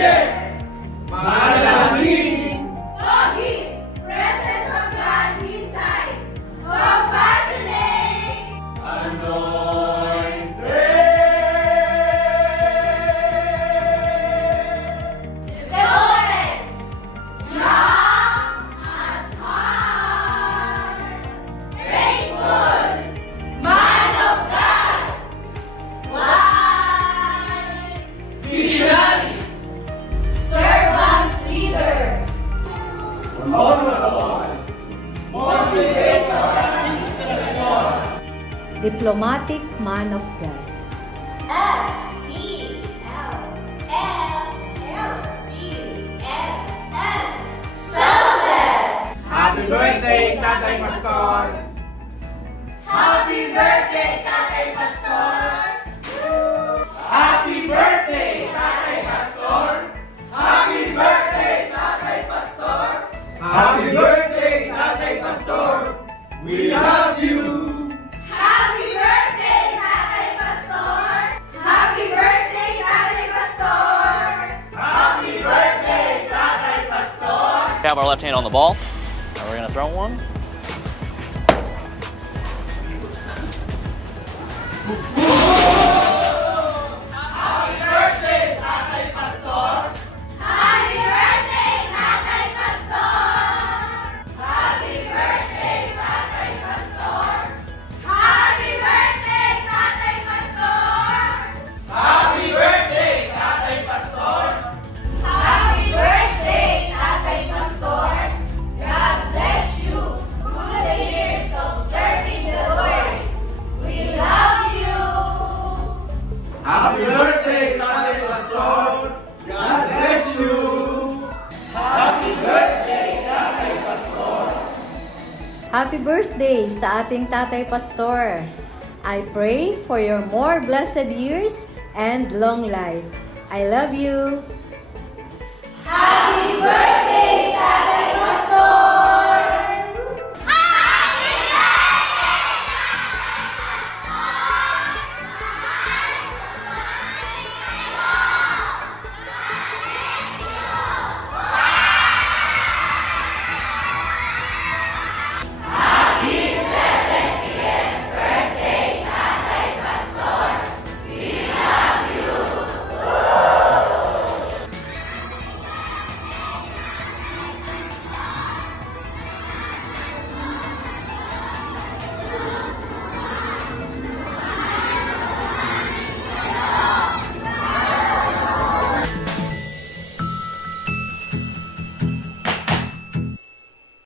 year! Manalangin! Pogi! Presence of God inside! Compassionate! Anointed! Devoted! Young at heart! Faithful! Man of God! Wise! Visionary! Servant leader! Honorable! Motivator and inspiration! Diplomatic man of God. S-E-L-F-L-E-S-S Selfless! Happy birthday, Tatay Pastor! Happy birthday, Tatay Pastor! Happy birthday, Tatay Pastor! Happy birthday, Tatay Pastor! Happy birthday, Tatay Pastor! We love you! Happy birthday, Tatay Pastor! Happy birthday, Tatay Pastor! Happy birthday, Tatay Pastor! We have our left hand on the ball, and we're gonna throw one. Happy birthday, Tatay Pastor! Happy birthday, Tatay Pastor! Happy birthday, Tatay Pastor! Happy birthday, Tatay Pastor! Happy birthday, Tatay Pastor! Happy birthday, Tatay Pastor! God bless you through the years of serving the Lord. We love you! Happy birthday, Tatay Pastor! God bless you! Happy birthday, Tatay Pastor! Happy birthday sa ating Tatay Pastor. I pray for your more blessed years and long life. I love you. Happy birthday!